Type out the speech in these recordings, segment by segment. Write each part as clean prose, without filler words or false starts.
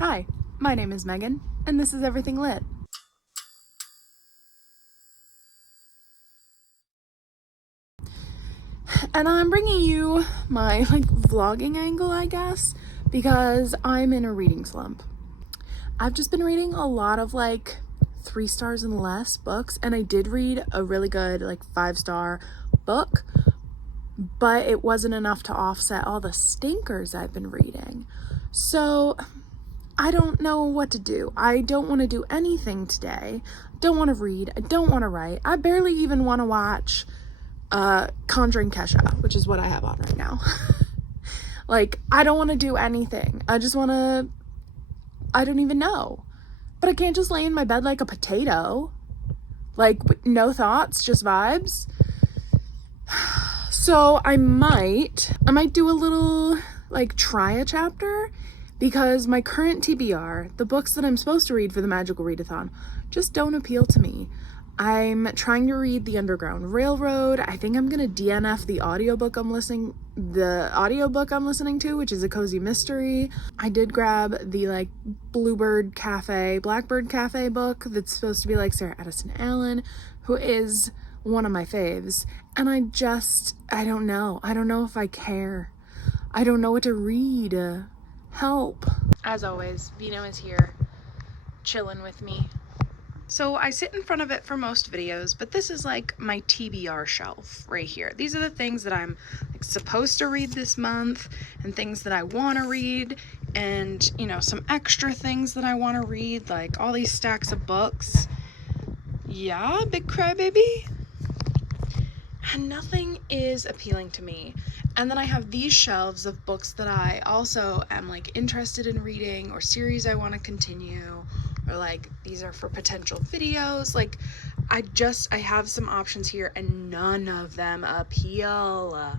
Hi, my name is Megan, and this is Everything Lit. And I'm bringing you my vlogging angle, I guess, because I'm in a reading slump. I've just been reading a lot of 3 stars and less books, and I did read a really good 5-star book, but it wasn't enough to offset all the stinkers I've been reading. So I don't know what to do. I don't want to do anything today. I don't want to read. I don't want to write. I barely even want to watch Conjuring Kesha, which is what I have on right now. I don't want to do anything. I don't even know. But I can't just lay in my bed like a potato. No thoughts, just vibes. So I might do a little, try a chapter, because my current TBR, the books that I'm supposed to read for the Magical Readathon, just don't appeal to me. I'm trying to read The Underground Railroad. I think I'm gonna DNF the audiobook I'm listening to, which is a cozy mystery. I did grab the Blackbird Cafe book that's supposed to be Sarah Addison Allen, who is one of my faves. And I don't know. I don't know if I care. I don't know what to read. Help. As always, Vino is here, chilling with me. So I sit in front of it for most videos, but this is my TBR shelf right here. These are the things that I'm supposed to read this month, and things that I want to read, and some extra things that I want to read, all these stacks of books. Yeah, big crybaby. And nothing is appealing to me. And then I have these shelves of books that I also am interested in reading, or series I want to continue, or these are for potential videos. I have some options here and none of them appeal.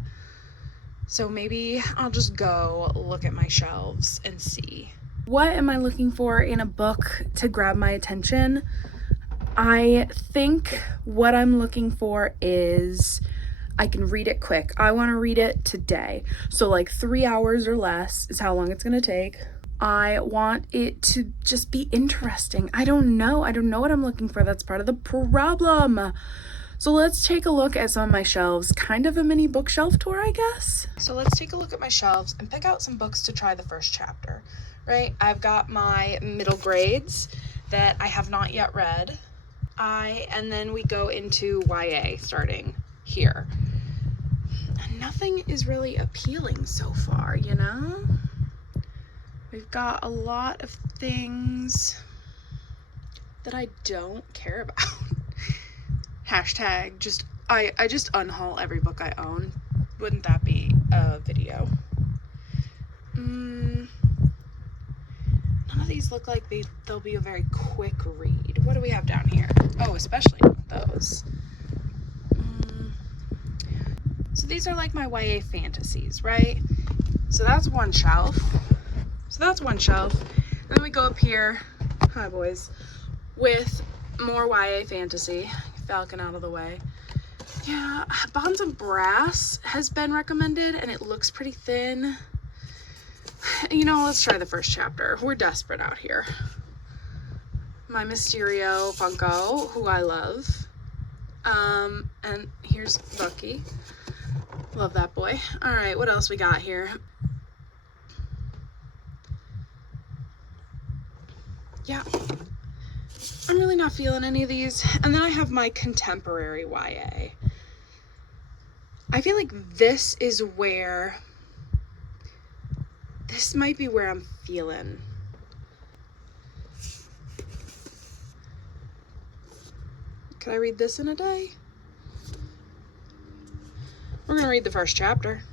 So maybe I'll just go look at my shelves and see. What am I looking for in a book to grab my attention? I think what I'm looking for is I can read it quick. I want to read it today. So 3 hours or less is how long it's going to take. I want it to just be interesting. I don't know what I'm looking for. That's part of the problem. So let's take a look at some of my shelves. Kind of a mini bookshelf tour, I guess. So let's take a look at my shelves and pick out some books to try the first chapter, right? I've got my middle grades that I have not yet read. And then we go into YA starting here. And nothing is really appealing so far, We've got a lot of things that I don't care about. Hashtag I just unhaul every book I own. Wouldn't that be a video? None of these look like they'll be a very quick read. What do we have down here? Oh, especially those. So these are my YA fantasies, right? So that's one shelf. And then we go up here, hi boys, with more YA fantasy. Falcon out of the way. Yeah, Bonds of Brass has been recommended, and it looks pretty thin. Let's try the first chapter. We're desperate out here. My Mysterio Funko, who I love. And here's Bucky. Love that boy. All right, what else we got here? Yeah, I'm really not feeling any of these. And then I have my contemporary YA. I feel like this might be where I'm feeling. Can I read this in a day? We're gonna read the first chapter.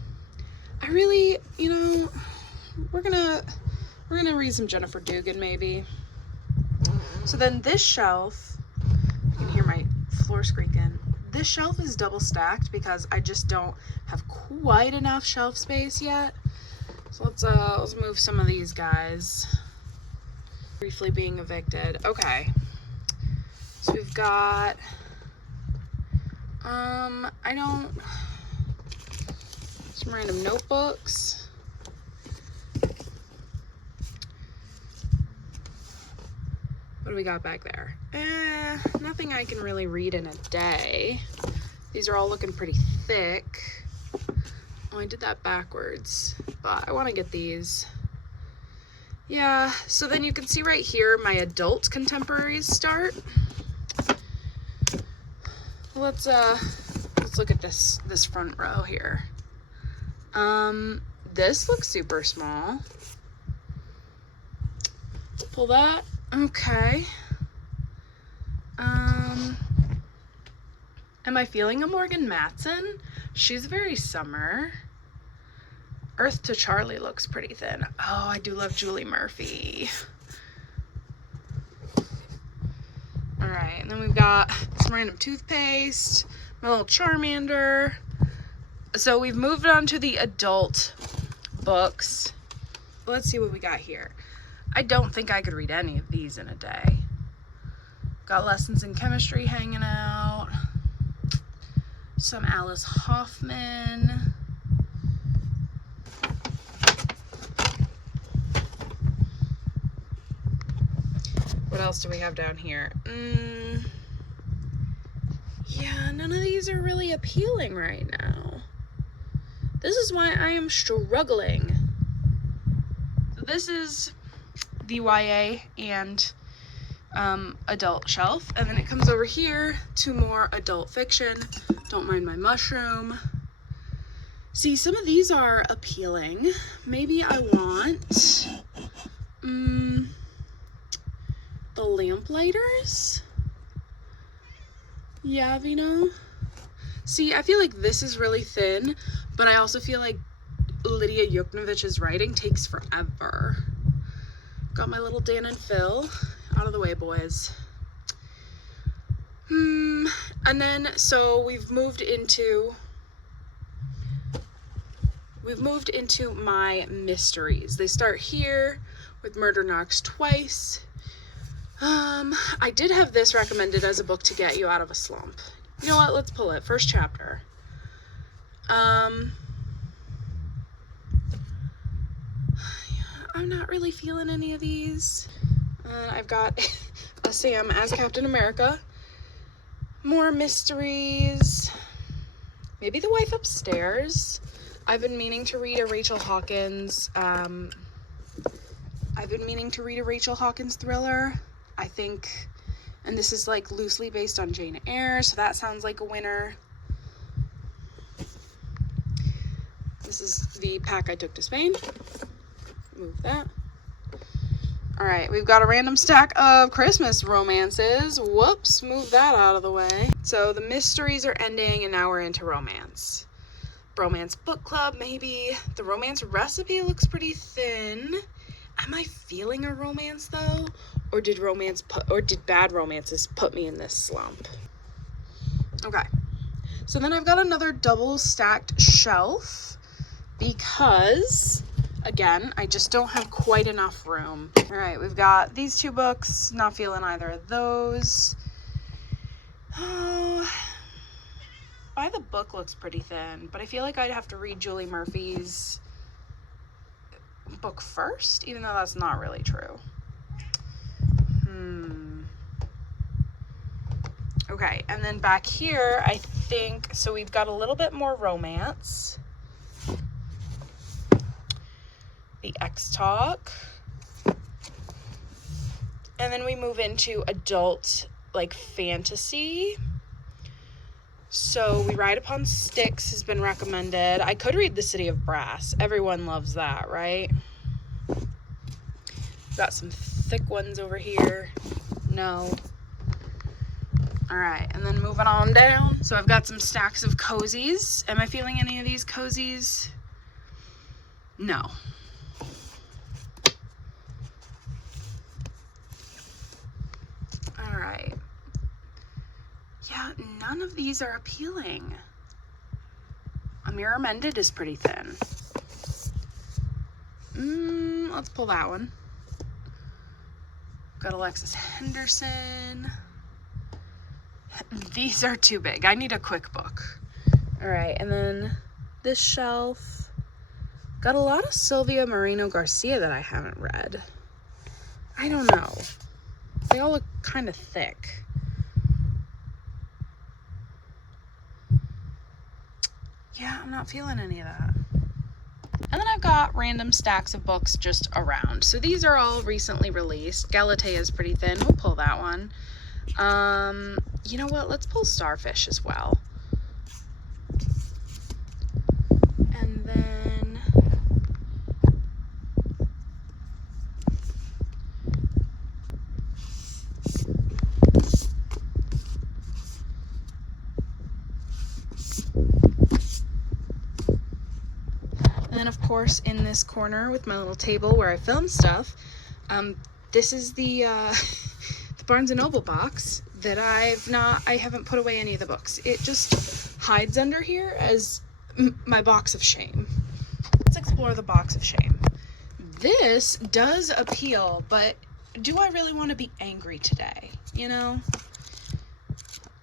I really, we're gonna read some Jennifer Dugan maybe. So then this shelf, you can hear my floor squeaking. This shelf is double stacked because I just don't have quite enough shelf space yet. So let's move some of these guys. Briefly being evicted. Okay. So we've got some random notebooks. What do we got back there? Nothing I can really read in a day. These are all looking pretty thick. Oh, I did that backwards, but I want to get these. Yeah, so then you can see right here my adult contemporaries start. Let's look at this front row here. This looks super small. Pull that. Okay. Am I feeling a Morgan Matson? She's very summer. Earth to Charlie looks pretty thin. Oh, I do love Julie Murphy. All right, and then we've got some random toothpaste, my little Charmander. So we've moved on to the adult books. Let's see what we got here. I don't think I could read any of these in a day. Got Lessons in Chemistry hanging out. Some Alice Hoffman. What else do we have down here? Yeah, none of these are really appealing right now. This is why I am struggling. So this is the YA and adult shelf, and then it comes over here to more adult fiction. Don't mind my mushroom. See, some of these are appealing. Maybe I want the Lamplighters. Yeah, Vino. See, I feel like this is really thin, but I also feel like Lydia Yuknovich's writing takes forever. Got my little Dan and Phil. Out of the way, boys. And then, so we've moved into my mysteries. They start here with Murder Knocks Twice. I did have this recommended as a book to get you out of a slump. You know what? Let's pull it. First chapter. I'm not really feeling any of these. I've got a Sam as Captain America. More mysteries. Maybe The Wife Upstairs. I've been meaning to read a Rachel Hawkins. Thriller. I think, and this is like loosely based on Jane Eyre, so that sounds like a winner. This is the pack I took to Spain. Move that. All right, we've got a random stack of Christmas romances. Whoops, move that out of the way. So the mysteries are ending, and now we're into romance. Romance book club, maybe. The romance recipe looks pretty thin. Am I feeling a romance though? Or did bad romances put me in this slump? Okay. So then I've got another double stacked shelf because, again, I just don't have quite enough room. All right, we've got these two books. Not feeling either of those. Oh, By the Book looks pretty thin, but I feel like I'd have to read Julie Murphy's book first, even though that's not really true. Okay, and then back here, I think, so we've got a little bit more romance. The X-Talk. And then we move into adult, like, fantasy. So We Ride Upon Styx has been recommended. I could read The City of Brass. Everyone loves that, right? Got some thick ones over here. No. All right, and then moving on down. So I've got some stacks of cozies. Am I feeling any of these cozies? No. All right. Yeah, none of these are appealing. A Mirror Mended is pretty thin. Let's pull that one. Got Alexis Henderson. These are too big. I need a quick book. All right, and then this shelf. Got a lot of Sylvia Moreno Garcia that I haven't read. I don't know. they all look kind of thick. Yeah, I'm not feeling any of that. And then I've got random stacks of books just around. So these are all recently released. Galatea is pretty thin. We'll pull that one. You know what? Let's pull Starfish as well. And then of course, in this corner with my little table where I film stuff, this is the the Barnes & Noble box that I haven't put away any of the books. It just hides under here as my box of shame. Let's explore the box of shame. This does appeal, but do I really want to be angry today? You know?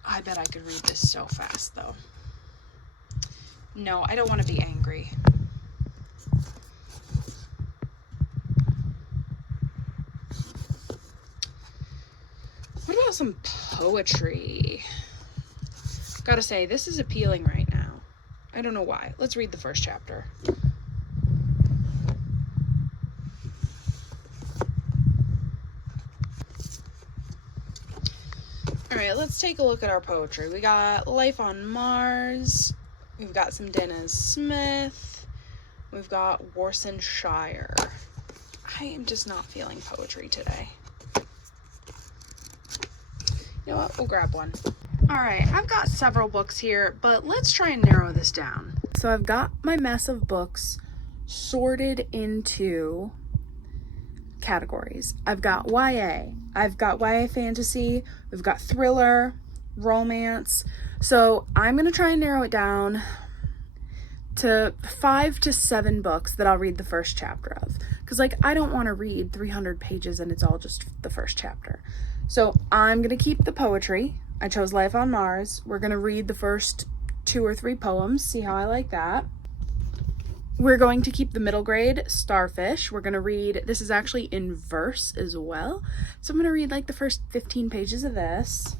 I bet I could read this so fast, though. No, I don't want to be angry. What about some poetry? Gotta say, this is appealing right now. I don't know why. Let's read the first chapter. Alright, let's take a look at our poetry. We got Life on Mars. We've got some Dennis Smith. We've got Worcestershire. I am just not feeling poetry today. You know what? We'll grab one. Alright, I've got several books here, but let's try and narrow this down. So I've got my mess of books sorted into categories. I've got YA, I've got YA fantasy, we've got thriller, romance. So I'm going to try and narrow it down to 5 to 7 books that I'll read the first chapter of. Because, like, I don't want to read 300 pages and it's all just the first chapter. So I'm going to keep the poetry. I chose Life on Mars. We're going to read the first 2 or 3 poems, see how I like that. We're going to keep the middle grade, Starfish. We're going to read, this is actually in verse as well. So I'm going to read like the first 15 pages of this.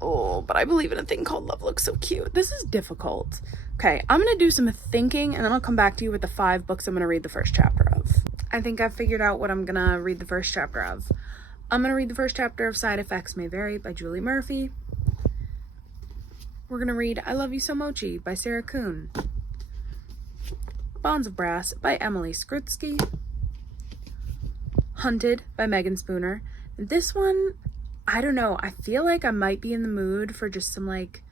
Oh, but I believe in a thing called Love Looks So Cute. This is difficult. Okay, I'm going to do some thinking and then I'll come back to you with the 5 books I'm going to read the first chapter of. I think I've figured out what I'm going to read the first chapter of. I'm going to read the first chapter of Side Effects May Vary by Julie Murphy. We're going to read I Love You So Mochi by Sarah Kuhn. Bonds of Brass by Emily Skrutsky. Hunted by Megan Spooner. And this one, I don't know, I feel like I might be in the mood for just some, like,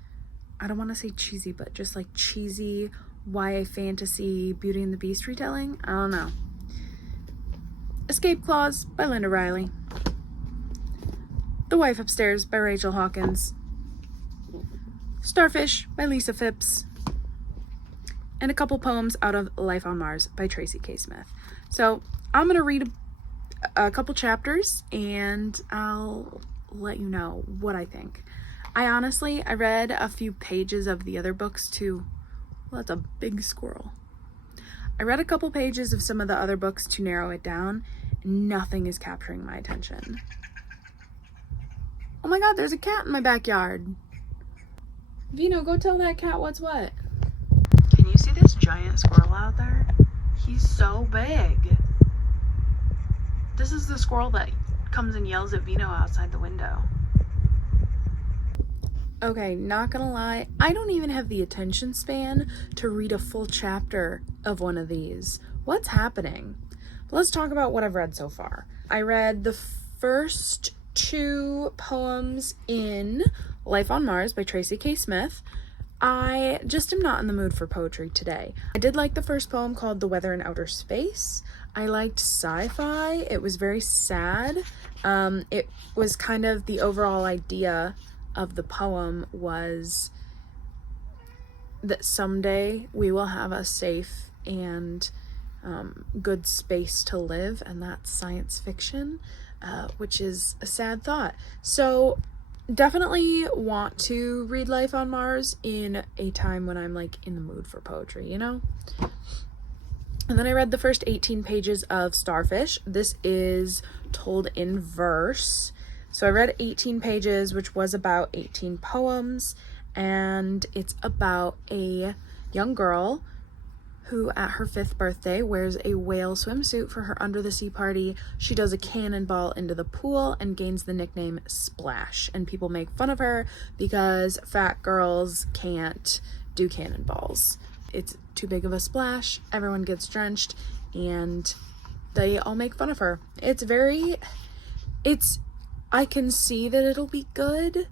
I don't want to say cheesy, but just like cheesy YA fantasy Beauty and the Beast retelling. I don't know. Escape Clause by Linda Riley. The Wife Upstairs by Rachel Hawkins. Starfish by Lisa Phipps. And a couple poems out of Life on Mars by Tracy K. Smith. So I'm going to read a couple chapters and I'll let you know what I think. I read a few pages of the other books too. Well, that's a big squirrel. I read a couple pages of some of the other books to narrow it down. Nothing is capturing my attention. Oh my god, there's a cat in my backyard. Vino, go tell that cat what's what. Can you see this giant squirrel out there? He's so big. This is the squirrel that comes and yells at Vino outside the window. Okay, not gonna lie, I don't even have the attention span to read a full chapter of one of these. What's happening? Let's talk about what I've read so far. I read the first 2 poems in Life on Mars by Tracy K. Smith. I just am not in the mood for poetry today. I did like the first poem called The Weather in Outer Space. I liked sci-fi. It was very sad. It was kind of the overall idea of the poem was that someday we will have a safe and good space to live, and that's science fiction, which is a sad thought. So definitely want to read Life on Mars in a time when I'm like in the mood for poetry, you know? And then I read the first 18 pages of Starfish. This is told in verse. So I read 18 pages, which was about 18 poems, and it's about a young girl who at her 5th birthday wears a whale swimsuit for her under the sea party. She does a cannonball into the pool and gains the nickname Splash, and people make fun of her because fat girls can't do cannonballs. It's too big of a splash, everyone gets drenched, and they all make fun of her. I can see that it'll be good,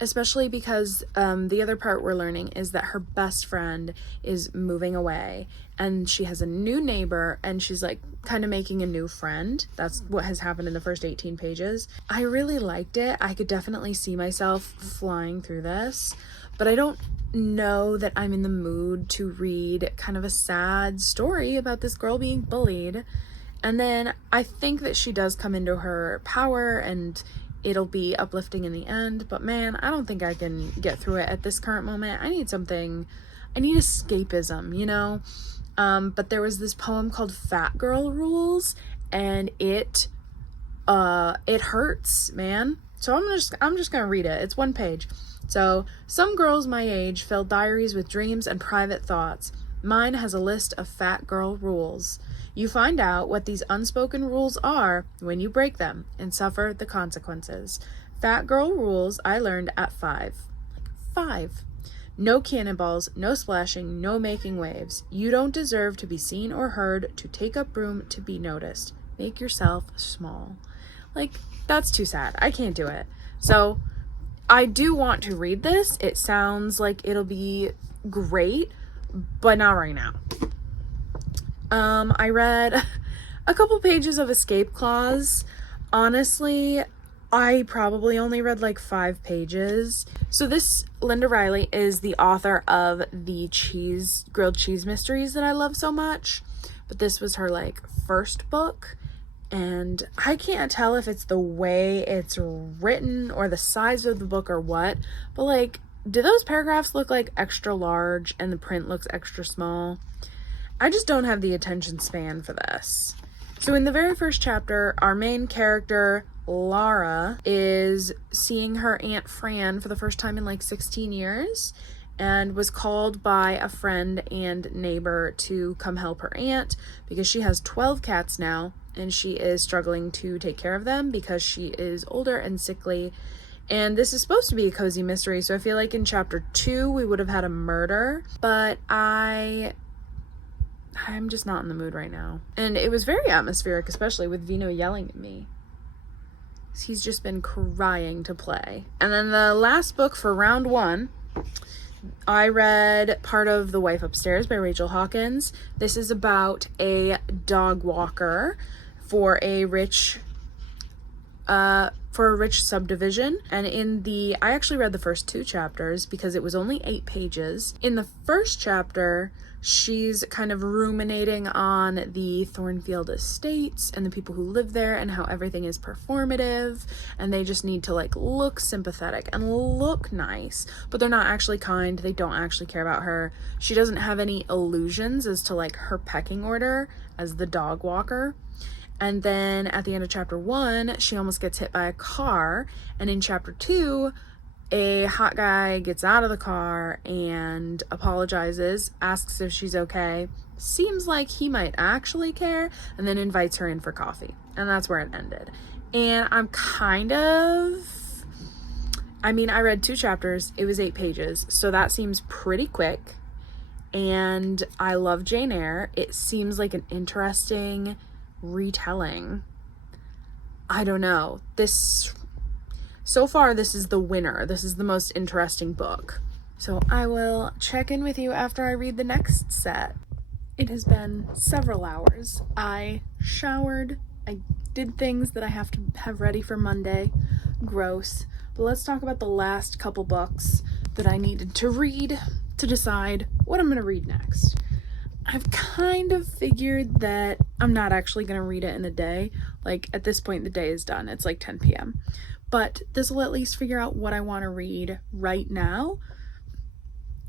especially because the other part we're learning is that her best friend is moving away and she has a new neighbor and she's like kind of making a new friend. That's what has happened in the first 18 pages. I really liked it. I could definitely see myself flying through this, but I don't know that I'm in the mood to read kind of a sad story about this girl being bullied. And then I think that she does come into her power and it'll be uplifting in the end, but man, I don't think I can get through it at this current moment. I need escapism, you know? But there was this poem called Fat Girl Rules, and it hurts, man. So I'm just gonna read it. It's 1 page. So, some girls my age fill diaries with dreams and private thoughts. Mine has a list of fat girl rules. You find out what these unspoken rules are when you break them and suffer the consequences. Fat girl rules I learned at 5. Like 5. No cannonballs, no splashing, no making waves. You don't deserve to be seen or heard, to take up room, to be noticed. Make yourself small. Like, that's too sad. I can't do it. So, I do want to read this. It sounds like it'll be great, but not right now. I read a couple pages of Escape Clause. Honestly, I probably only read like 5 pages. So this Linda Riley is the author of the grilled cheese mysteries that I love so much. But this was her like first book. And I can't tell if it's the way it's written or the size of the book or what. But like, do those paragraphs look like extra large and the print looks extra small? I just don't have the attention span for this. So in the very first chapter, our main character, Lara, is seeing her Aunt Fran for the first time in like 16 years and was called by a friend and neighbor to come help her aunt because she has 12 cats now and she is struggling to take care of them because she is older and sickly. And this is supposed to be a cozy mystery, so I feel like in chapter 2 we would have had a murder, but I'm just not in the mood right now. And it was very atmospheric, especially with Vino yelling at me. He's just been crying to play. And then the last book for round 1, I read part of The Wife Upstairs by Rachel Hawkins. This is about a dog walker for a rich subdivision. And I actually read the first 2 chapters because it was only 8 pages. In the first chapter, she's kind of ruminating on the Thornfield Estates and the people who live there and how everything is performative and they just need to like look sympathetic and look nice, but they're not actually kind. They don't actually care about her. She doesn't have any illusions as to like her pecking order as the dog walker. And then at the end of chapter 1, she almost gets hit by a car. And in chapter 2, a hot guy gets out of the car and apologizes, asks if she's okay, seems like he might actually care, and then invites her in for coffee. And that's where it ended. And I read 2 chapters, it was 8 pages, so that seems pretty quick. And I love Jane Eyre. It seems like an interesting retelling. I don't know. So far, this is the winner. This is the most interesting book. So I will check in with you after I read the next set. It has been several hours. I showered. I did things that I have to have ready for Monday. Gross. But let's talk about the last couple books that I needed to read to decide what I'm going to read next. I've kind of figured that I'm not actually going to read it in a day. Like, at this point, the day is done. It's like 10 p.m. But this will at least figure out what I want to read right now.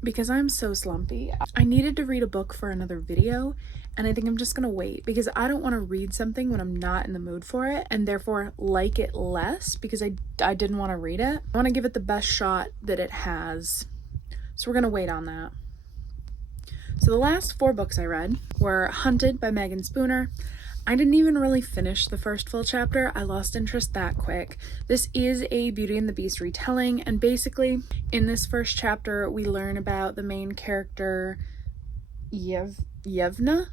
because I'm so slumpy, I needed to read a book for another video, and I think I'm just gonna wait because I don't want to read something when I'm not in the mood for it and therefore like it less because I didn't want to read it. I want to give it the best shot that it has. So we're gonna wait on that. So the last 4 books I read were Hunted by Megan Spooner. I didn't even really finish the first full chapter. I lost interest that quick. This is a Beauty and the Beast retelling, and basically in this first chapter we learn about the main character Yeva,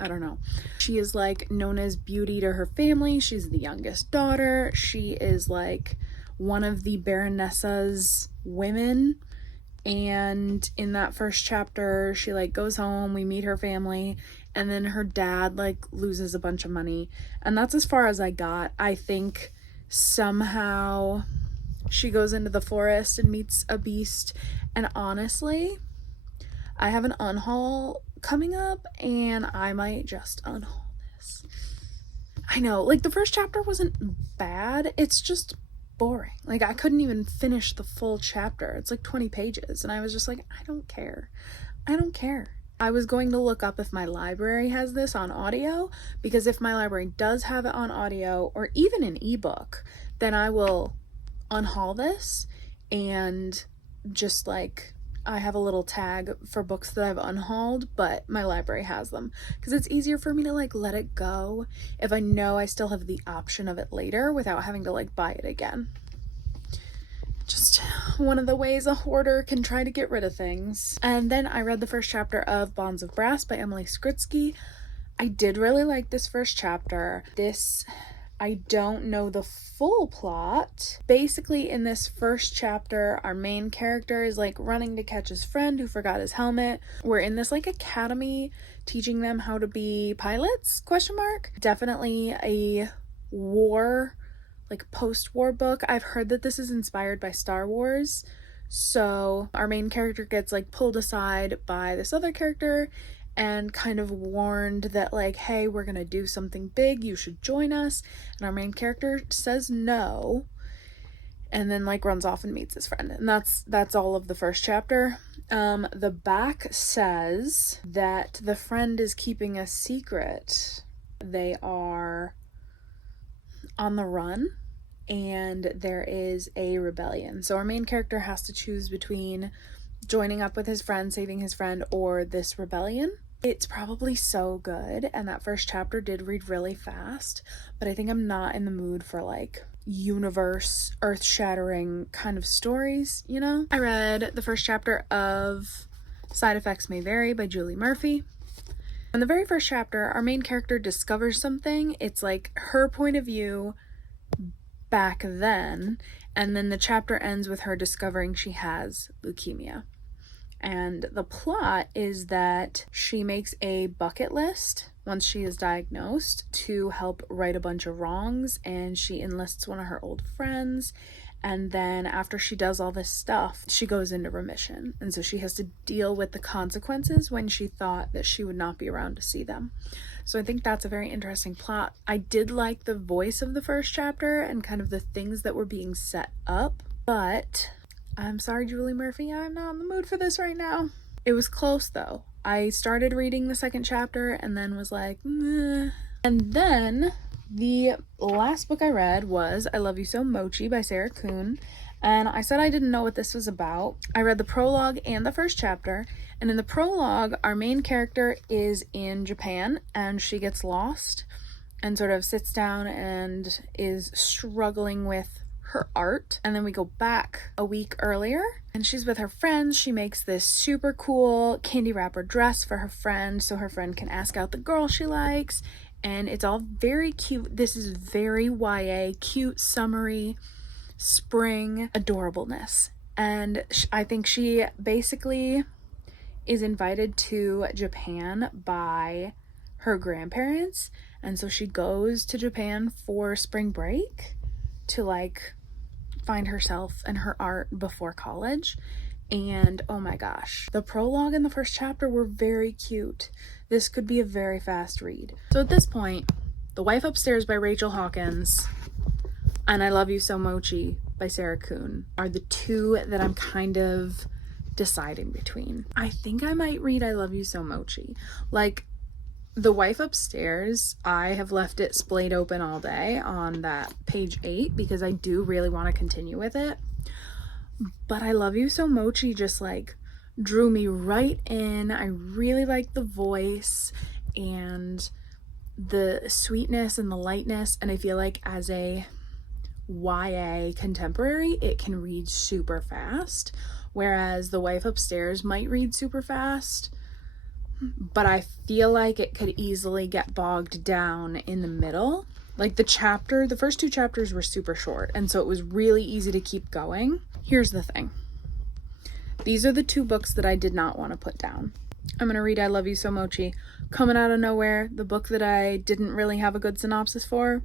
I don't know. She is like known as Beauty to her family. She's the youngest daughter. She is like one of the Baronessa's women, and in that first chapter she like goes home, we meet her family, and then her dad like loses a bunch of money, and that's as far as I got. I think somehow she goes into the forest and meets a beast, and honestly I have an unhaul coming up and I might just unhaul this. I know, like the first chapter wasn't bad, it's just boring. Like I couldn't even finish the full chapter. It's like 20 pages and I was just like, I don't care. I was going to look up if my library has this on audio, because if my library does have it on audio or even an ebook, then I will unhaul this and just like I have a little tag for books that I've unhauled, but my library has them because it's easier for me to like let it go if I know I still have the option of it later without having to like buy it again. Just one of the ways a hoarder can try to get rid of things. And then I read the first chapter of Bonds of Brass by Emily Skritsky. I did really like this first chapter. I don't know the full plot. Basically, in this first chapter, our main character is like running to catch his friend who forgot his helmet. We're in this like academy teaching them how to be pilots, ? Definitely a war, like post-war book. I've heard that this is inspired by Star Wars. So our main character gets like pulled aside by this other character and kind of warned that like, hey, we're gonna do something big, you should join us. And our main character says no, and then like runs off and meets his friend. And that's all of the first chapter. The back says that the friend is keeping a secret. They are on the run and there is a rebellion. So our main character has to choose between joining up with his friend, saving his friend, or this rebellion. It's probably so good, and that first chapter did read really fast, but I think I'm not in the mood for like universe earth-shattering kind of stories, you know? I read the first chapter of Side Effects May Vary by Julie Murphy. In the very first chapter, our main character discovers something. It's like her point of view back then, and then the chapter ends with her discovering she has leukemia. And the plot is that she makes a bucket list once she is diagnosed to help right a bunch of wrongs, and she enlists one of her old friends, and then after she does all this stuff, she goes into remission, and so she has to deal with the consequences when she thought that she would not be around to see them. So I think that's a very interesting plot. I did like the voice of the first chapter and kind of the things that were being set up, but I'm sorry, Julie Murphy, I'm not in the mood for this right now. It was close though. I started reading the second chapter and then was like, meh. And then the last book I read was I Love You So Mochi by Sarah Kuhn. And I said I didn't know what this was about. I read the prologue and the first chapter. And in the prologue, our main character is in Japan and she gets lost and sort of sits down and is struggling with her art. And then we go back a week earlier and she's with her friends. She makes this super cool candy wrapper dress for her friend so her friend can ask out the girl she likes, and it's all very cute. This is very YA, cute, summery, spring adorableness. And I think she basically is invited to Japan by her grandparents, and so she goes to Japan for spring break to like find herself and her art before college. And oh my gosh, the prologue and the first chapter were very cute. This could be a very fast read. So at this point, The Wife Upstairs by Rachel Hawkins and I Love You So Mochi by Sarah Kuhn are the two that I'm kind of deciding between. I think I might read I Love You So Mochi. Like, The Wife Upstairs, I have left it splayed open all day on that page 8 because I do really want to continue with it. But I Love You So Mochi just like drew me right in. I really like the voice and the sweetness and the lightness, and I feel like as a YA contemporary, it can read super fast, whereas The Wife Upstairs might read super fast, but I feel like it could easily get bogged down in the middle. Like the first 2 chapters were super short, and so it was really easy to keep going. Here's the thing. These are the 2 books that I did not want to put down. I'm going to read I Love You So Mochi. Coming out of nowhere, the book that I didn't really have a good synopsis for,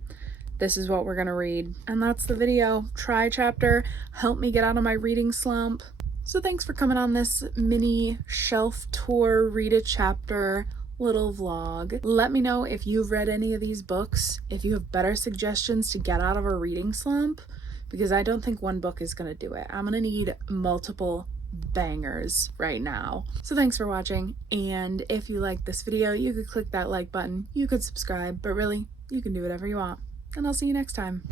this is what we're going to read. And that's the video. Try chapter. Help me get out of my reading slump. So thanks for coming on this mini shelf tour, read a chapter little vlog. Let me know if you've read any of these books, if you have better suggestions to get out of a reading slump, because I don't think one book is going to do it. I'm going to need multiple bangers right now. So thanks for watching, and if you like this video, you could click that like button, you could subscribe, but really, you can do whatever you want, and I'll see you next time.